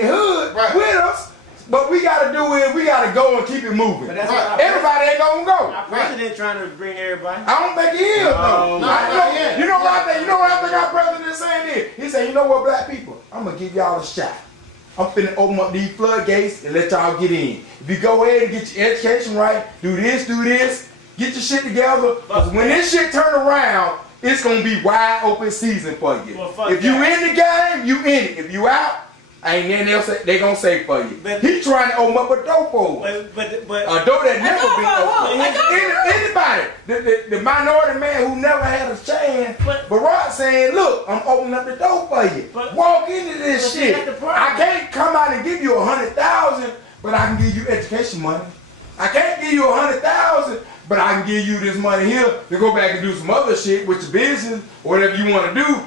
in the hood with us. But we gotta do it. We gotta go and keep it moving. But that's everybody ain't gonna go. Our president trying to bring everybody. I don't think he is though. You know what I think? You know what I think our president is saying is? He said, you know what, black people? I'm gonna give y'all a shot. I'm finna open up these floodgates and let y'all get in. If you go ahead and get your education right, do this, get your shit together. Because when this shit turn around, it's gonna be wide open season for you. Well, if you in the game, you in it. If you out, ain't nothing else they gonna say for you. But he trying to open up a door for us. But a door that never been opened. Anybody, the minority man who never had a chance, Barack saying, look, I'm opening up the door for you. Walk into this shit. I can't come out and give you 100,000, but I can give you education money. I can't give you 100,000, but I can give you this money here to go back and do some other shit with your business or whatever you want to do.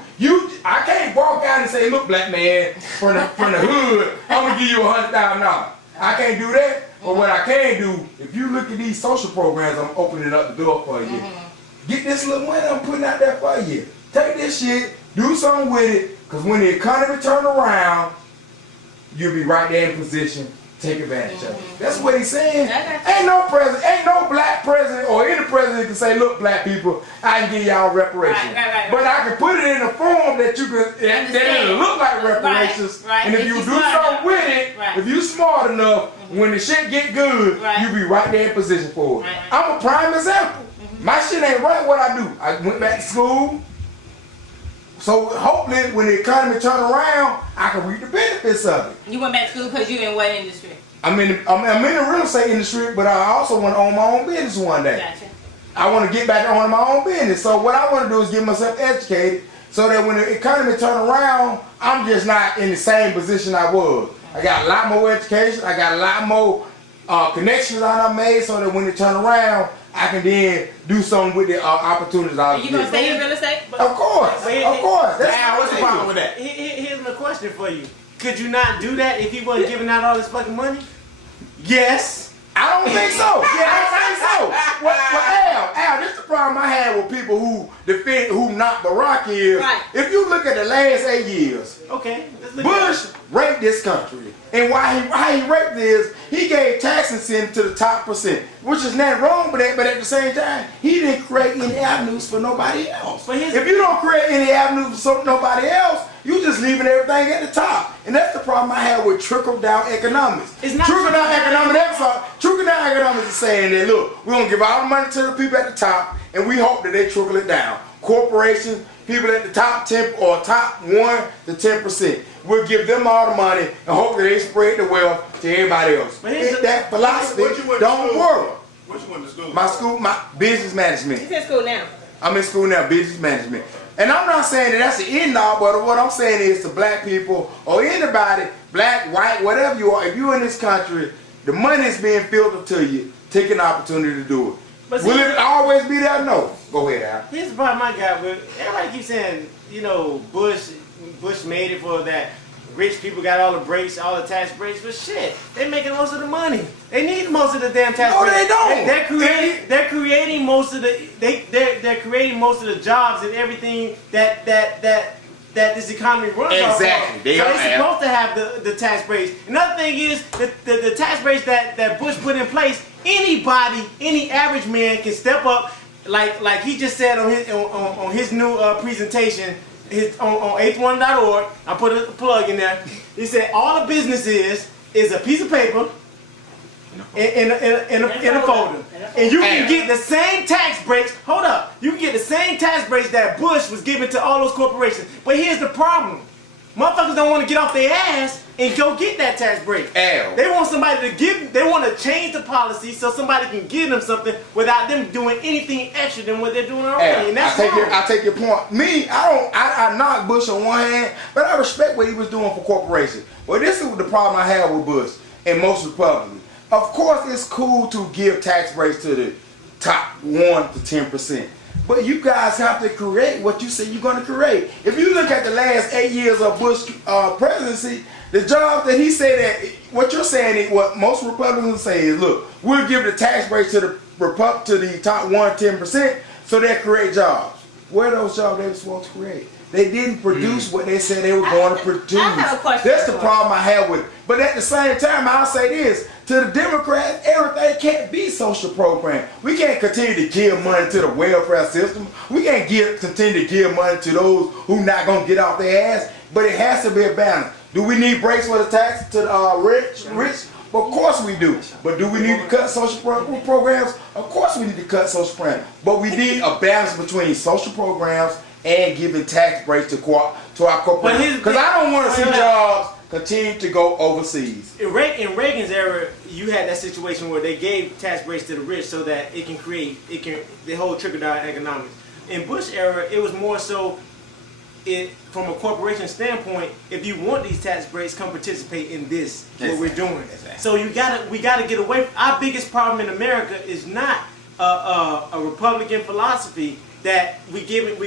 I can't walk out and say, look, black man, from the hood, I'm gonna give you $100,000. I can't do that. But what I can do, if you look at these social programs, I'm opening up the door for you. Get this little money I'm putting out there for you. Take this shit, do something with it, because when the economy turn around, you'll be right there in position. Take advantage of it. That's what he's saying. Ain't no black president or any president can say, look, black people, I can give y'all reparations. But I can put it in a form that you can, that it'll look like reparations. And if you do something with it, if you smart enough, when the shit get good, you be right there in position for it. I'm a prime example. My shit ain't right what I do. I went back to school. So hopefully when the economy turn around, I can reap the benefits of it. You went back to school because you in what industry? I'm in the real estate industry, but I also want to own my own business one day. Gotcha. I want to get back to owning my own business. So what I want to do is get myself educated so that when the economy turn around, I'm just not in the same position I was. I got a lot more education. I got a lot more connections that I made so that when it turn around, I can then do something with the opportunities I was getting. Are you going to stay in real estate? Of course. Now, what's the problem with that? Here's my question for you. Could you not do that if he wasn't giving out all this fucking money? Yes. I don't think so. I don't think so. Well, Al, this is the problem I had with people who knocked Barack is, if you look at the last 8 years, Bush raped this country. And how he raped is, he gave tax incentive to the top percent, which is not wrong with that, but at the same time, he didn't create any avenues for nobody else. If you don't create any avenues for nobody else, you just leaving everything at the top. And that's the problem I have with trickle-down economics. Trickle-down economics is saying that, look, we're going to give all the money to the people at the top, and we hope that they trickle it down. Corporations, people at the top 10 or top 1 to 10%. We'll give them all the money and hope that they spread the wealth to everybody else. That philosophy don't work. What you went to school? My business management. He's in school now. I'm in school now, business management. And I'm not saying that that's the end all, but what I'm saying is to black people or anybody, black, white, whatever you are, if you're in this country, the money is being filtered to you. Take an opportunity to do it. But will it always be there? No. Go ahead, Al. Here's the problem I got with everybody keeps saying, you know, Bush made it for that. Rich people got all the breaks, all the tax breaks, but shit, they making most of the money. They need most of the damn tax breaks. No, they don't. They're creating most of the they're creating most of the jobs and everything that this economy runs off of. Exactly. So they're supposed to have the tax breaks. Another thing is the tax breaks that Bush put in place. Anybody, any average man can step up, like he just said on his new presentation. On eighth1.org, I put a plug in there. He said all a business is a piece of paper in a folder. And you can get the same tax breaks. Hold up. You can get the same tax breaks that Bush was giving to all those corporations. But here's the problem. Motherfuckers don't want to get off their ass and go get that tax break. They want somebody they want to change the policy so somebody can give them something without them doing anything extra than what they're doing already. And that's wrong. I take your point. Me, I knock Bush on one hand, but I respect what he was doing for corporations. Well, this is the problem I have with Bush and most Republicans. Of course, it's cool to give tax breaks to the top 1 to 10%. But you guys have to create what you say you're going to create. If you look at the last 8 years of Bush presidency, the jobs that he said that, what you're saying is what most Republicans say is, look, we'll give the tax breaks to the top 1 10% so they create jobs. Where are those jobs they were supposed to create? They didn't produce what they said they were going to produce. I have a question. That's the problem I have with it. But at the same time, I'll say this. To the Democrats, everything can't be social program. We can't continue to give money to the welfare system. We can't continue to give money to those who not going to get off their ass. But it has to be a balance. Do we need breaks for the tax to the rich? Well, of course we do. But do we need to cut social programs? Of course we need to cut social programs. But we need a balance between social programs and giving tax breaks to our corporations. Because I don't want to see jobs continue to go overseas. In Reagan's era, you had that situation where they gave tax breaks to the rich so that the whole trickle down economics. In Bush era, it was more so from a corporation standpoint, if you want these tax breaks, come participate in this, what we're doing. Exactly. So we gotta get away. Our biggest problem in America is not a Republican philosophy that giving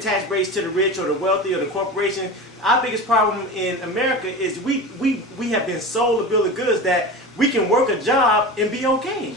tax breaks to the rich or the wealthy or the corporation. Our biggest problem in America is we have been sold a bill of goods that we can work a job and be okay.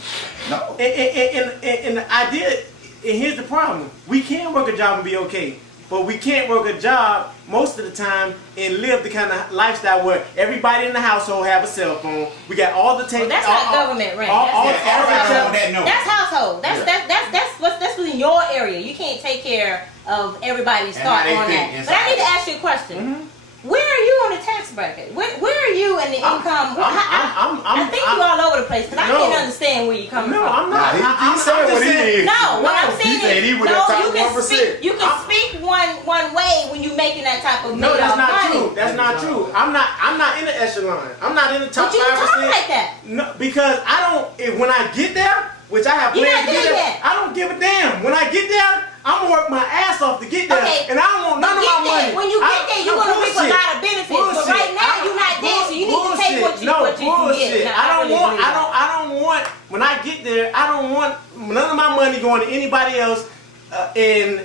No. And the idea, and here's the problem: we can work a job and be okay. But we can't work a job most of the time and live the kind of lifestyle where everybody in the household have a cell phone. We got all the well, that's not government rent. That's household. That's within your area. You can't take care of everybody's thought on that. But I need to ask you a question. Mm-hmm. Where are you on the tax bracket? Where are you in the income? I think you're all over the place because I can't understand where you're coming from. No, I'm not. He's saying what he is. No, what I'm saying is, you can speak speak one way when you're making that type of money. No, that's not true. That's not true. I'm not in the echelon. I'm not in the top 5%. But you talk like that. No, because I don't. When I get there, which I have plans to get there, I don't give a damn. When I get there, I'm gonna work my ass off to get there, and I don't want none of my money. When you get there, you're gonna reap a lot of benefits. But right now, you're not there, so you need to take what you can get. I don't want. When I get there, I don't want none of my money going to anybody else, and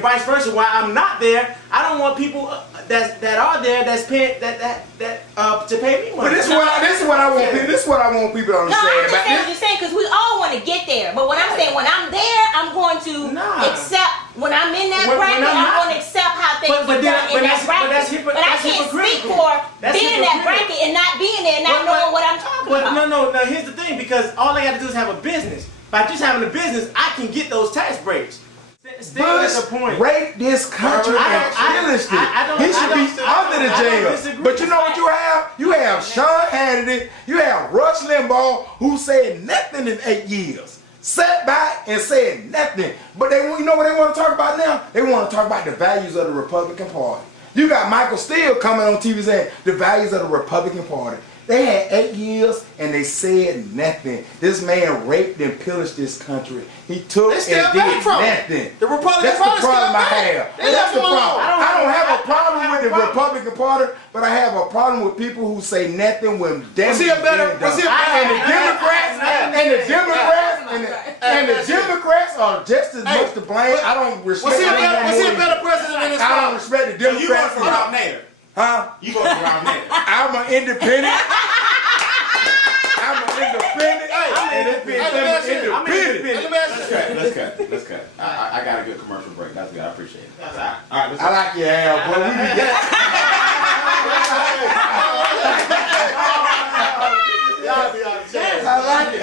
vice versa. While I'm not there, I don't want people that are there that's paying to pay me money. But this is what I want. This is what I want people to understand. No, I understand what you're saying because we all want to get there. But what I'm saying, when I'm there, I'm going to accept. When I'm in that bracket, I'm going to accept how things are done in that bracket. But I can't speak for being in that bracket and not being there, and not knowing what I'm talking about. No. Now here's the thing, because all I got to do is have a business. By just having a business, I can get those tax breaks. Bush raped this country and pillaged it. He should be under the jail. But you know what you have? You have Sean Hannity, you have Rush Limbaugh, who said nothing in 8 years. Sat back and said nothing. But you know what they want to talk about now? They want to talk about the values of the Republican Party. You got Michael Steele coming on TV saying the values of the Republican Party. They had 8 years and they said nothing. This man raped and pillaged this country. He took and did nothing. The Republican That's the problem I have. That's the problem. I don't have a problem with the Republican Party, but I have a problem with people who say nothing when damage is being done. And the Democrats are just as much to blame. I don't respect them. Was he a better president in his I don't respect the Democrats. You voted for Ralph Nader. Huh? You voted for Ralph Nader. I'm an independent. Let's cut. I got a good commercial break. That's good. I appreciate it. All right. I like your hair, but we be getting. I like it.